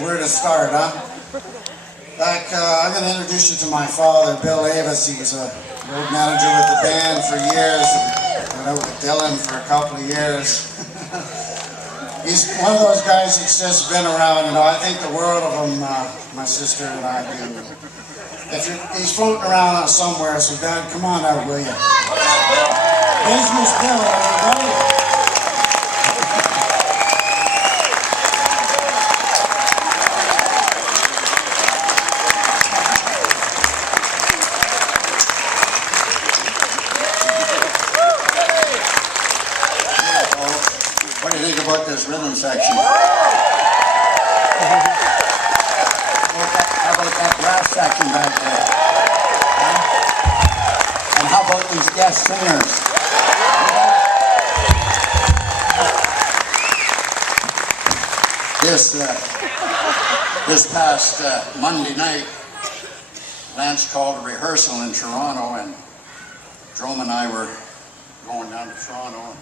Where to start, huh? I'm going to introduce you to my father, Bill Avis. He's a road manager with the band for years. Went out with Dylan for a couple of years. He's one of those guys that's just been around. You know, I think the world of him, my sister and I do. He's floating around somewhere, so Dad, come on out, will you? Business Bill, everybody. What do you think about this rhythm section? How about that brass section back there? And how about these guest singers? This past Monday night, Lance called a rehearsal in Toronto, and Jerome and I were going down to Toronto.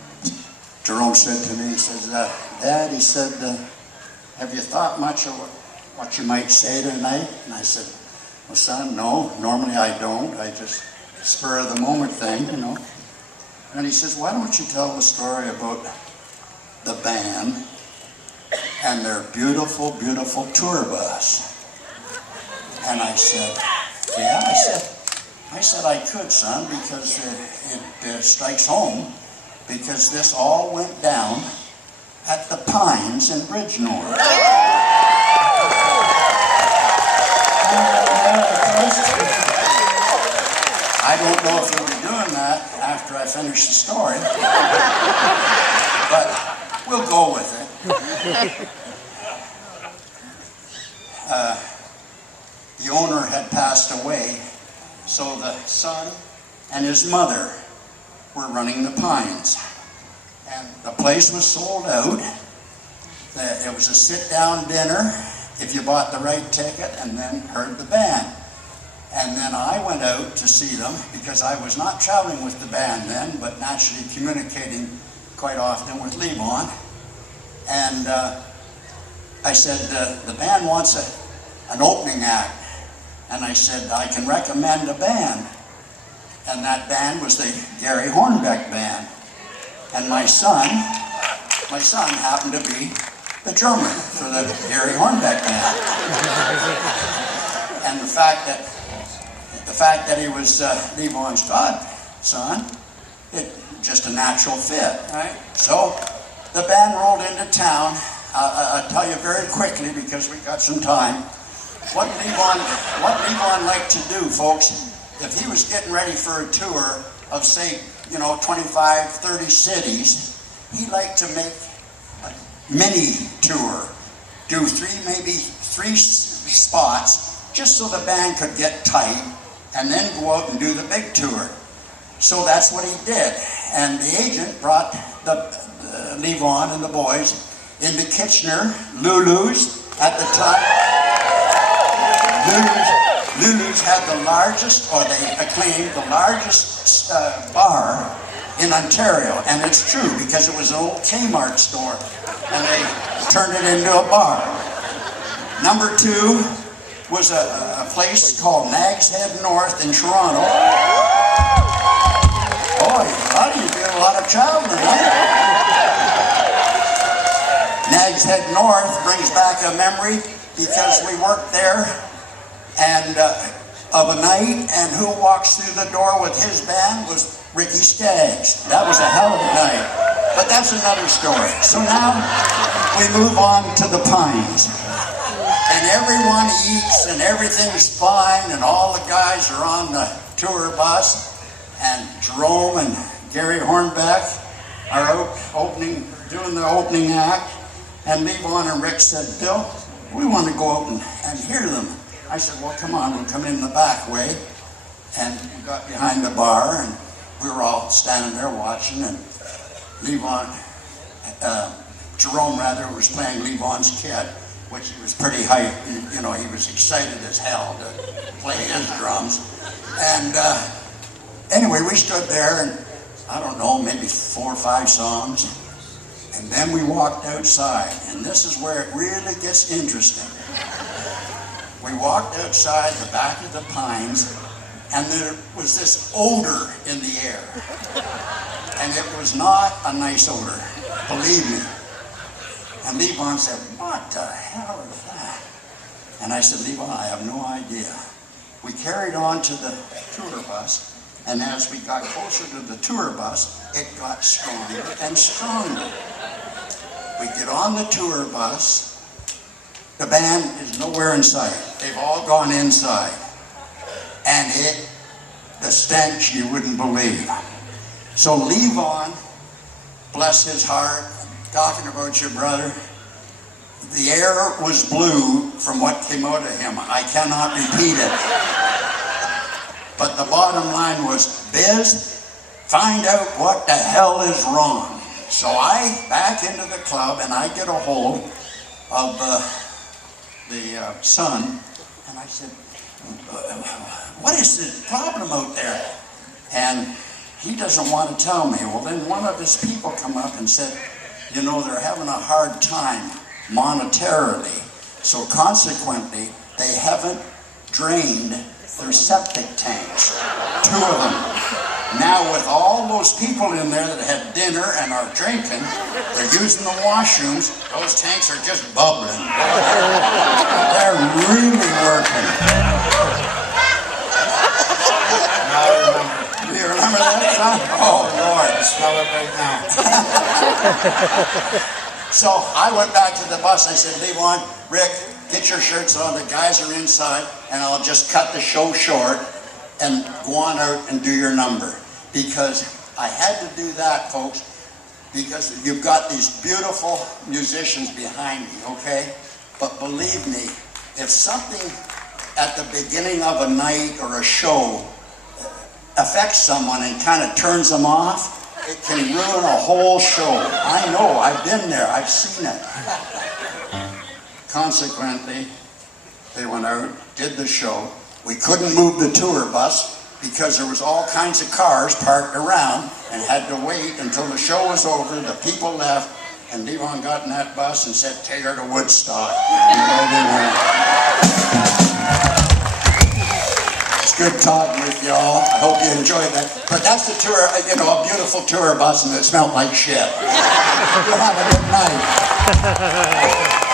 Jerome said to me, he says, Dad, he said, have you thought much of what you might say tonight? And I said, well, son, no, normally I don't. I just spur of the moment thing, you know. And he says, why don't you tell the story about the band and their beautiful, beautiful tour bus? And I said, yeah, I said I could, son, because it strikes home. Because this all went down at the Pines in Bridgenorth. I don't know if you'll be doing that after I finish the story, but we'll go with it. The owner had passed away, so the son and his mother were running the Pines, and the place was sold out. It was a sit-down dinner if you bought the right ticket and then heard the band. And then I went out to see them because I was not traveling with the band then, but naturally communicating quite often with Levon. And I said, the band wants an opening act. And I said, I can recommend a band. And that band was the Gary Hornbeck band. And my son happened to be the drummer for the Gary Hornbeck band. And the fact that he was Levon's godson, it just a natural fit, right? So the band rolled into town. I'll tell you very quickly because we got some time. What Levon liked to do, folks, if he was getting ready for a tour of, say, 25, 30 cities, he liked to make a mini tour, do maybe three spots, just so the band could get tight, and then go out and do the big tour. So that's what he did. And the agent brought the Levon and the boys into Kitchener, Lulu's at the time. Lulu's had the largest, or they acclaimed the largest bar in Ontario, and it's true because it was an old Kmart store, and they turned it into a bar. Number 2 was a place called Nag's Head North in Toronto. Boy, you did a lot of traveling, huh? Nag's Head North brings back a memory because we worked there and of a night, and who walks through the door with his band was Ricky Skaggs. That was a hell of a night, but that's another story. So now we move on to the Pines, and everyone eats and everything's fine, and all the guys are on the tour bus, and Jerome and Gary Hornbeck are out doing the opening act, and Levon and Rick said, Bill, we want to go out and hear them. I said, well, come on, we'll come in the back way. And we got behind the bar, and we were all standing there watching, and Jerome was playing Levon's kit, which was pretty high. He was excited as hell to play his drums. And anyway, we stood there, and I don't know, maybe 4 or 5 songs. And then we walked outside, and this is where it really gets interesting. We walked outside the back of the pines, and there was this odor in the air. And it was not a nice odor, believe me. And Levon said, "What the hell is that?" And I said, "Levon, I have no idea." We carried on to the tour bus, and as we got closer to the tour bus, it got stronger and stronger. We get on the tour bus. The band is nowhere in sight. They've all gone inside. And the stench you wouldn't believe. So Levon, bless his heart, talking about your brother, the air was blue from what came out of him. I cannot repeat it. But the bottom line was, "Biz, find out what the hell is wrong." So I back into the club and I get a hold of the son, and I said, "What is the problem out there?" And he doesn't want to tell me. Well, then one of his people come up and said, "You know, they're having a hard time monetarily, so consequently they haven't drained their septic tanks, 2 of them. Now with all those people in there that had dinner and are drinking, they're using the washrooms, those tanks are just bubbling. They're really working." Do you remember that, son? Oh, Lord, I smell it right now. So I went back to the bus. I said, "Levon, Rick, get your shirts on. The guys are inside, and I'll just cut the show short and go on out and do your number." Because I had to do that, folks, because you've got these beautiful musicians behind me, okay? But believe me, if something at the beginning of a night or a show affects someone and kind of turns them off, it can ruin a whole show. I know, I've been there, I've seen it. Consequently, they went out, did the show. We couldn't move the tour bus because there was all kinds of cars parked around, and had to wait until the show was over, the people left, and Levon got in that bus and said, "Take her to Woodstock." It's good talking with y'all. I hope you enjoyed that. But that's the tour, you know, a beautiful tour bus, and it smelled like shit. You have a good night.